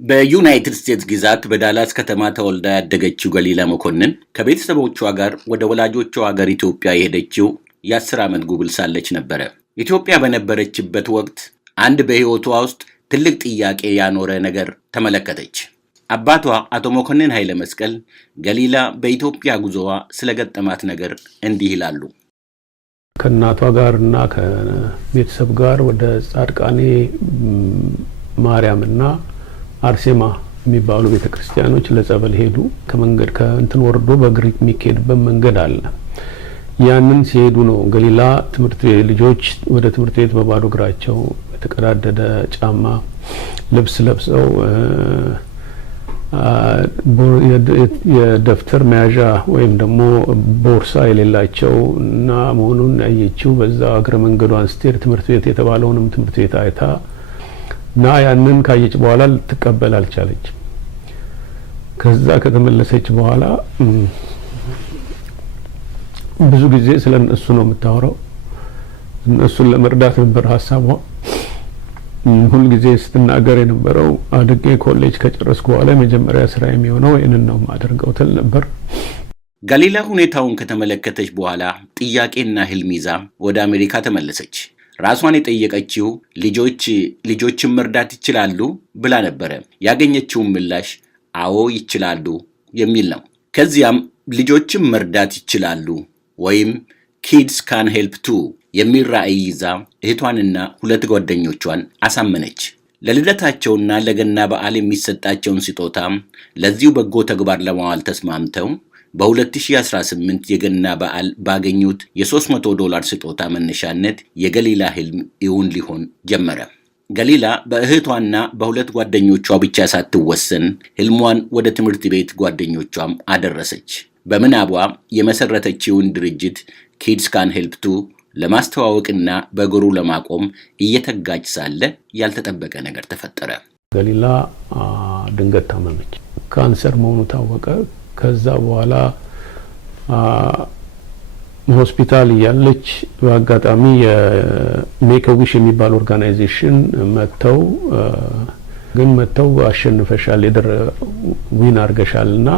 በዩናይትድ ስቴትስ ግዛት በዳላስ ከተማ ተወልዳ ያደገችው ገሊላ መኮንን ከቤተሰቦቿ ጋር ወደ ወላጆቿ ሀገር ኢትዮጵያ የሄደችው የ10 ዓመት ጉብል ሳለች ነበረ። ኢትዮጵያ በነበረችበት ወቅት አንድ በህይወቷ ውስጥ ትልቅ ጥያቄ ያኖረ ነገር ተመለከተች። አባቷ አቶ መኮንን ኃይለ መስቀል ገሊላ በኢትዮጵያ ጉዞዋ ስለገጠማት ነገር እንዲህ ይላሉ። ከእናቷ ጋርና ከቤተሰብ ጋር ወደ ጻድቃኔ ማርያምና አርሴማ የሚባሉ ቤተክርስቲያኖች ለጸበል ሄዱ። ከመንገድ ከእንትን ወርዶ በግሪክ የሚኬድበት መንገድ አለ። ያንን ሲሄዱ ነው ገሊላ ልጆች ወደ ትምህርት ቤት በባዶ እግራቸው የተቀዳደደ ጫማ ልብስ ለብሰው የደፍተር መያዣ ወይም ደግሞ ቦርሳ የሌላቸው እና መሆኑን ያየችው በዛ እግረ መንገዷን ስትሄድ ትምህርት ቤት የተባለውንም ትምህርት ቤት አይታ ና ያንን ካየች በኋላ ልትቀበል አልቻለች። ከዛ ከተመለሰች በኋላ ብዙ ጊዜ ስለነሱ ነው የምታወራው። እነሱን ለመርዳት ነበር ሐሳቧ። ሁሉ ጊዜ ስትናገር የነበረው አድጌ ኮሌጅ ከጨረስኩ በኋላ የመጀመሪያ ስራ የሚሆነው ይሄንን ነው ማድረገው ትል ነበር። ገሊላ ሁኔታውን ከተመለከተች በኋላ ጥያቄና ህልም ይዛ ወደ አሜሪካ ተመለሰች። ራሷን የጠየቀችው ልጆችን መርዳት ይችላሉ ብላ ነበረ። ያገኘችው ምላሽ አዎ ይችላሉ የሚል ነው። ከዚያም ልጆችን መርዳት ይችላሉ ወይም kids can help too የሚል ራዕይ ይዛ እህቷንና 2 ጓደኞቿን አሳመነች። ለልደታቸውና ለገና በዓል የሚሰጣቸውን ስጦታ ለዚሁ በጎ ተግባር ለማዋል ተስማምተው በ2018 የገና በዓል ባገኙት የ$300 ስጦታ መነሻነት የገሊላ ህልም እውን ሊሆን ጀመረ። ገሊላ በእህቷና በ2 ጓደኞቿ ብቻ ሳትወሰን ህልሟን ወደ ትምህርት ቤት ጓደኞቿም አደረሰች። በምናቧ የመሰረተችውን ድርጅት kids can help too ለማስተዋወቅና በእግሩ ለማቆም እየተጋጭ ሳለ ያልተጠበቀ ነገር ተፈጠረ። ገሊላ ድንገት ታመመች። ካንሰር መሆኑ ታወቀ። ከዛ በኋላ ሆስፒታል ያለች በአጋጣሚ የሜክ አ ዊሽ የሚባል ኦርጋናይዜሽን መተው አሸንፈሻል ዊን አርገሻልና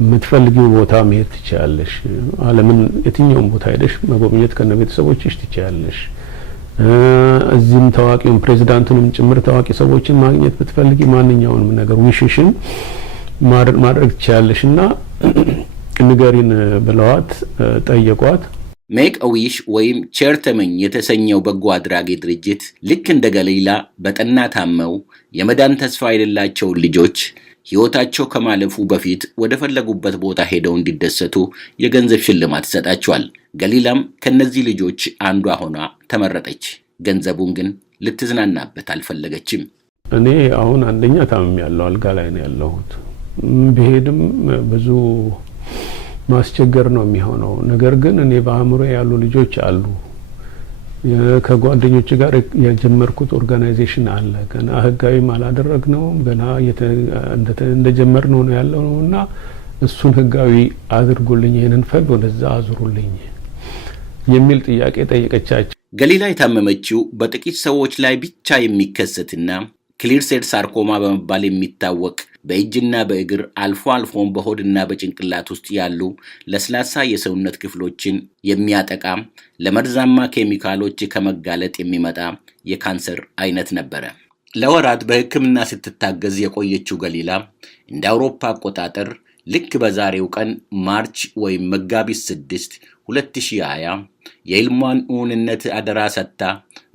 የምትፈልጊው ቦታ መሄድ ትችያለሽ። ዓለምን የትኛውም ቦታ ሄደሽ መጎብኘት ከነቤተሰቦችሽ ትችያለሽ። እዚህም ታዋቂውን ፕሬዝዳንቱንም ጭምር ታዋቂ ሰዎችን ማግኘት ብትፈልጊ ማንኛውንም ነገር ዊሽሽን ማድረግ ትችያለሽና ንገሪን ብለዋት ጠየቋት። ሜክ አ ዊሽ ወይም ቸርተመኝ የተሰኘው በጎ አድራጊ ድርጅት ልክ እንደ ገሊላ በጠና ታመው የመዳን ተስፋ የሌላቸው ልጆች ህይወታቸው ከማለፉ በፊት ወደ ፈለጉበት ቦታ ሄደው እንዲደሰቱ የገንዘብ ሽልማት ይሰጣቸዋል። ገሊላም ከነዚህ ልጆች አንዷ ሆና ተመረጠች። ገንዘቡን ግን ልትዝናናበት አልፈለገችም። እኔ አሁን አንደኛ ታምም ያለው አልጋ ላይ ነው ያለሁት። በሄድም ብዙ ማስቸገር ነው የሚሆነው። ነገር ግን እኔ በአእምሮ ያሉ ልጆች አሉ። ከጓደኞች ጋር የጀመርኩት ኦርጋናይዜሽን አለ። ገና ህጋዊም አላደረግነው ገና እንደጀመርነው ነው ያለውና እሱን ህጋዊ አድርጉልኝ፣ ይሄንን ፈንድ ወደዛ አዙሩልኝ የሚል ጥያቄ ጠየቀቻቸው። ገሊላ የታመመችው በጥቂት ሰዎች ላይ ብቻ የሚከሰትና ክሊር ሴል ሳርኮማ በመባል የሚታወቅ በእጅና በእግር አልፎም በሆድና በጭንቅላት ውስጥ ያሉ ለስላሳ የሰውነት ክፍሎችን የሚያጠቃ ለመርዛማ ኬሚካሎች ከመጋለጥ የሚመጣ የካንሰር አይነት ነበረ። ለወራት በህክምና ስትታገዝ የቆየችው ገሊላ እንደ አውሮፓ አቆጣጠር ልክ በዛሬው ቀን ማርች ወይም መጋቢት 6 2020 የህልሟን እውንነት አደራ ሰጥታ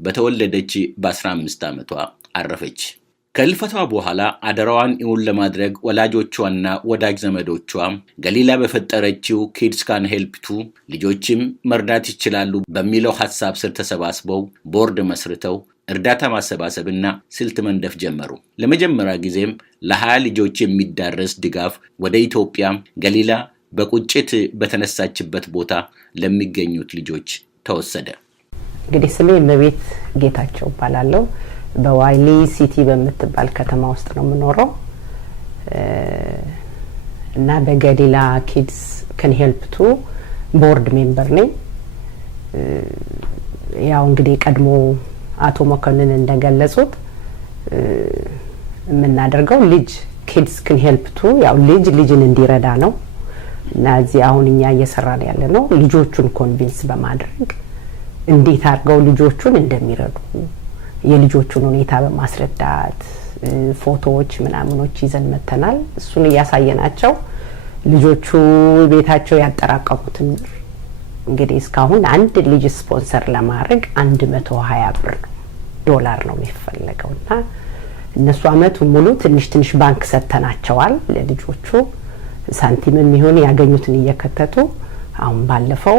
በተወለደች በ15 ዓመቷ አረፈች። ከልፈቷ በኋላ አደራዋን እውን ለማድረግ ወላጆቿና ወዳጅ ዘመዶቿ ገሊላ በፈጠረችው kids can help too ልጆችም መርዳት ይችላሉ በሚለው ሐሳብ ስር ተሰባስበው ቦርድ መስርተው እርዳታ ማሰባሰብና ስልት መንደፍ ጀመሩ። ለመጀመሪያ ጊዜም ለ20 ልጆች የሚዳረስ ድጋፍ ወደ ኢትዮጵያ ገሊላ በቁጭት በተነሳችበት ቦታ ለሚገኙት ልጆች ተወሰደ። እንግዲህ ስሜ እመቤት ጌታቸው እባላለሁ። በዋይሊ ሲቲ በምትባል ከተማ ውስጥ ነው የምኖረው እና በገሊላ kids can help too ቦርድ ሜምበር ነኝ። ያው እንግዲህ ቀድሞ አቶ መኮንን እንደገለጹት የምናደርገው ልጅ kids can help too ያው ልጅን እንዲረዳ ነው እና እዚህ አሁን እኛ እየሰራን ያለ ነው ልጆቹን ኮንቪንስ በማድረግ እንዴት አድርገው ልጆቹን እንደሚረዱ የልጆቹን ሁኔታ በማስረዳት ፎቶዎች ምናምኖች ይዘን መተናል እሱን ያሳየናቸው ልጆቹ ቤታቸው ያጠራቀሙትን እንግዲህ እስካሁን አንድ ልጅ ስፖንሰር ለማድረግ $120 ዶላር ነው የሚፈልገውና እነሱ አመቱ ሙሉ ትንሽ ባንክ ሰተናቸዋል ለልጆቹ ሳንቲምም ይሁን ያገኙትን እየከተቱ አሁን ባለፈው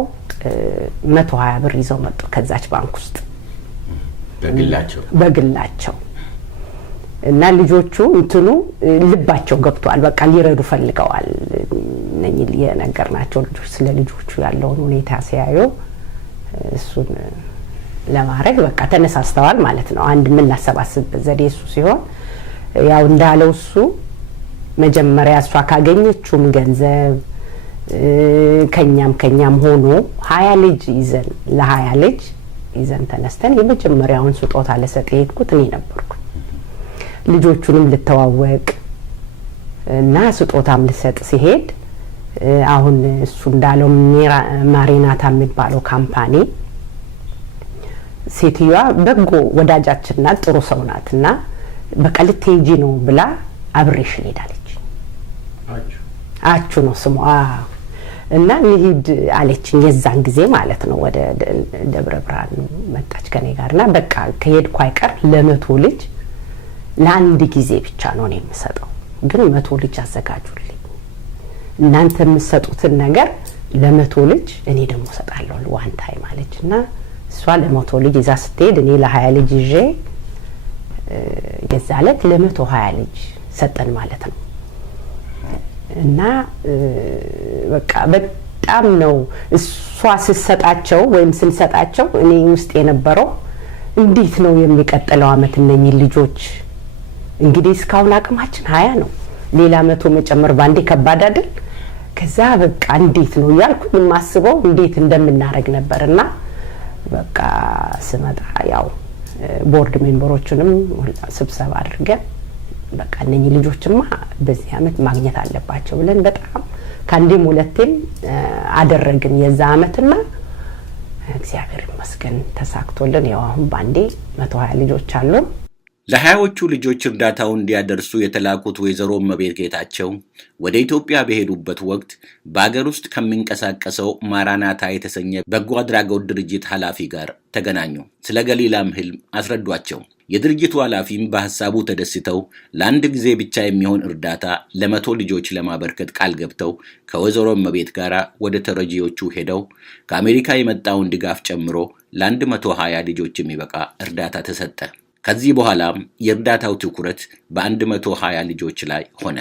$120 ይዘው መጡ ከዛች ባንክ ውስጥ በግላቸው እና ልጆቹ እንትኑ ልባቸው ገብቷል በቃ ሊረዱ ፈልገዋል ነኝ የነገርናቸው ልጆች ስለ ልጆቹ ያለው ሁኔታ ሲያዩ እሱን ለማድረግ በቃ ተነሳስተዋል ማለት ነው አንድ ምን ላሰባስብበት ዘዴ እሱ ሲሆን ያው እንዳለው እሱ መጀመሪያ እሷ ካገኘችውም ገንዘብ ከኛም ሆኖ 20 ልጅ ይዘን ለ20 ልጅ ይዘን ተነስተን የመጀመሪያውን ስጦታ ለሰጠ ሄድኩት እኔ ነበርኩ ልጆቹንም ልተዋወቅ እና ስጦታም ልሰጥ ሲሄድ አሁን እሱ እንዳለው ማሪናታ የሚባለው ካምፓኒ ሴትዮዋ በጎ ወዳጃችንና ጥሩ ሰው ናትና በቃ ልትሄጂ ነው ብላ አብሬሽ ሄዳለች አቹ ነው ስሟ እና ልሂድ አለችኝ የዛን ጊዜ ማለት ነው ወደ ደብረ ብርሃን መጣች ከኔ ጋርና በቃ ከሄድኩ አይቀር ለ100 ልጅ ለአንድ ጊዜ ብቻ ነው እኔ የምሰጠው ግን 100 ልጅ አዘጋጁልኝ እናንተ የምትሰጡትን ነገር ለ100 ልጅ እኔ ደግሞ ሰጣለሁ ዋን ታይም አለችና እሷ ለ100 ልጅ ይዛ ስትሄድ እኔ ለ20 ልጅ ይዤ የዛለት ለ120 ልጅ ሰጠን ማለት ነው እና በቃ በጣም ነው እሷ ስሰጣቸው ወይም ስንሰጣቸው እኔ ውስጥ የነበረው እንዴት ነው የሚቀጥለው አመት እነኚህ ልጆች እንግዲህ እስካሁን አቅማችን 20 ነው ሌላ 100 መጨመር ባንዴ ከባድ አይደል ከዛ በቃ እንዴት ነው ያልኩኝ ማስበው እንዴት እንደምናረግ ነበርና በቃ ስመጣ ያው ቦርድ ሜምበሮቹንም ስብሰባ አድርገን በቃ እነኚህ ልጆችማ በዚህ አመት ማግኘት አለባቸው ብለን በጣም ካንዴም ሁለቴም አደረግን የዛ አመትና እግዚአብሔር ይመስገን ተሳክቶልን ያው አሁን ባንዴ 120 ልጆች አሉ ለሃያዎቹ ልጆች እርዳታውን እንዲያደርሱ የተላኩት ወይዘሮ መቤት ጌታቸው ወደ ኢትዮጵያ በሄዱበት ወቅት በአገር ውስጥ ከሚንቀሳቀሰው ማራናታ የተሰኘ በጎ አድራጎት ድርጅት ኃላፊ ጋር ተገናኙ ስለ ገሊላም ህልም አስረዷቸው የድርጅቱ ኃላፊም በሐሳቡ ተደስተው ለአንድ ጊዜ ብቻ የሚሆን እርዳታ ለ100 ልጆች ለማበርከት ቃል ገብተው ከወይዘሮ መቤት ጋር ወደ ተረጂዎቹ ሄደው ከአሜሪካ የመጣውን ድጋፍ ጨምሮ ለ120 ልጆች የሚበቃ እርዳታ ተሰጠ ከዚህ በኋላ የእርዳታው ትኩረት በ120 ልጆች ላይ ሆነ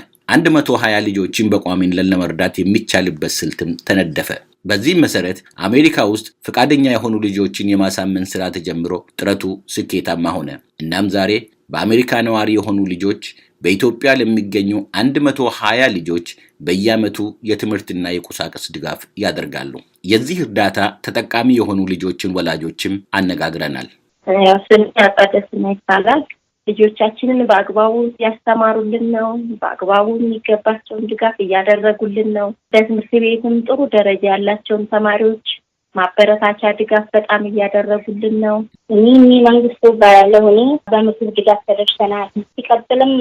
120 ልጆችን በቋሚነት ለመርዳት የሚቻልበት ስልትም ተነደፈ በዚህ መሰረት አሜሪካ ውስጥ ፍቃደኛ የሆኑ ልጆችን የማሳመን ስራ ተጀምሮ ጥረቱ ስኬታማ ሆነ እናም ዛሬ በአሜሪካ ነዋሪ የሆኑ ልጆች በኢትዮጵያ ለሚገኙ 120 ልጆች በየአመቱ የትምህርትና የቁሳቁስ ድጋፍ ያደርጋሉ የዚህ እርዳታ ተጠቃሚ የሆኑ ልጆችን ወላጆችም አነጋግረናል ያስፈልጋል ይባላል ልጆቻችንን በአግባቡ ያስተማሩልን ነው በአግባቡ የሚገባቸውን ድጋፍ ያደረጉልን ነው በትምህርት ቤትም ጥሩ ደረጃ ያላቸውን ተማሪዎች ማበረታቻ ድጋፍ በጣም ያደረጉልን ነው እኔ መንግስቱ ባለሆነ በምክር ድጋፍ ተደርሰናል ሲቀጥልም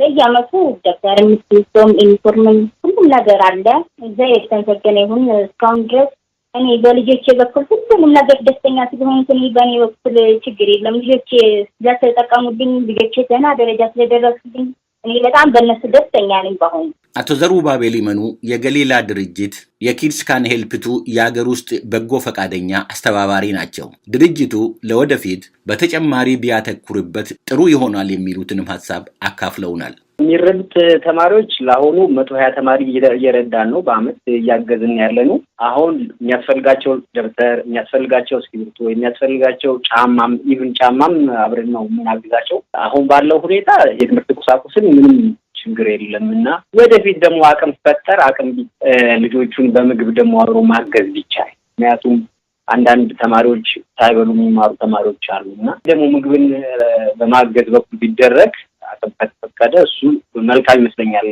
ለያመቱ ደብተርም ሲስተም ኢንፎርሜሽን ሁሉም ነገር አለ እዛ የተንሰገነ ይሁን እስካሁን ድረስ እኔ በልጆቼ በኩል ሁሉም ነገር ደስተኛ ስለሆንኩ እኔ በእኔ በኩል ችግር የለም ልጆቼ ስለተጠቀሙልኝ ልጆቼ ገና ደረጃ ስለደረሱልኝ እኔ በጣም በእነሱ ደስተኛ ነኝ ባሁን አቶ ዘሩባቤል ይመኑ የገሊላ ድርጅት የኪድስ ካን ሄልፕ ቱ የሀገር ውስጥ በጎ ፈቃደኛ አስተባባሪ ናቸው ድርጅቱ ለወደፊት በተጨማሪ ቢያተኩርበት ጥሩ ይሆናል የሚሉትንም ሐሳብ አካፍለውናል የሚረዱት ተማሪዎች ለአሁኑ 120 ተማሪ እየረዳን ነው በአመት እያገዝን ያለነው አሁን የሚያስፈልጋቸው ደብተር የሚያስፈልጋቸው እስክሪብቶ የሚያስፈልጋቸው ጫማም አብረን ነው የምናግዛቸው አሁን ባለው ሁኔታ የትምህርት ቁሳቁስን ምንም ችግር የለምና ወደፊት ደግሞ አቅም ፈጠር ልጆቹን በምግብ ደግሞ አብሮ ማገዝ ይቻላል ምክንያቱም አንዳንድ ተማሪዎች ሳይበሉ የሚማሩ ተማሪዎች አሉና ደግሞ ምግብን በማገዝ በኩል ቢደረግ ከተፈቀደ እሱ መልካም ይመስለኛል።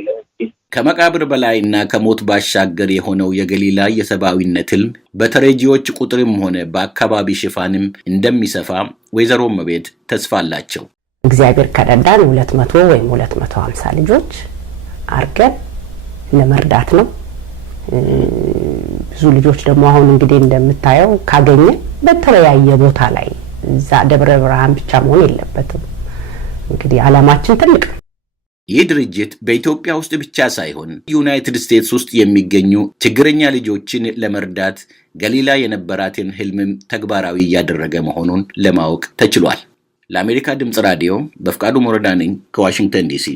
ከመቃብር በላይና ከሞት ባሻገር የሆነው የገሊላ የሰብአዊነት ህልም በተረጂዎች ቁጥርም ሆነ በአካባቢ ሽፋንም እንደሚሰፋ ወይዘሮ እመቤት ተስፋ አላቸው። እግዚአብሔር ከረዳን 200 ወይም 250 ልጆች አርገን ለመርዳት ነው። ብዙ ልጆች ደግሞ አሁን እንግዲህ እንደምታየው ካገኘ በተለያየ ቦታ ላይ እዛ ደብረ ብርሃን ብቻ መሆን የለበትም። እንግዲህ ዓላማችን ትልቅ ነው። ይህ ድርጅት በኢትዮጵያ ውስጥ ብቻ ሳይሆን ዩናይትድ ስቴትስ ውስጥ የሚገኙ ችግረኛ ልጆችን ለመርዳት ገሊላ የነበራትን ህልምም ተግባራዊ እያደረገ መሆኑን ለማወቅ ተችሏል። ለአሜሪካ ድምጽ ራዲዮ በፍቃዱ ሞረዳ ነኝ ከዋሽንግተን ዲሲ።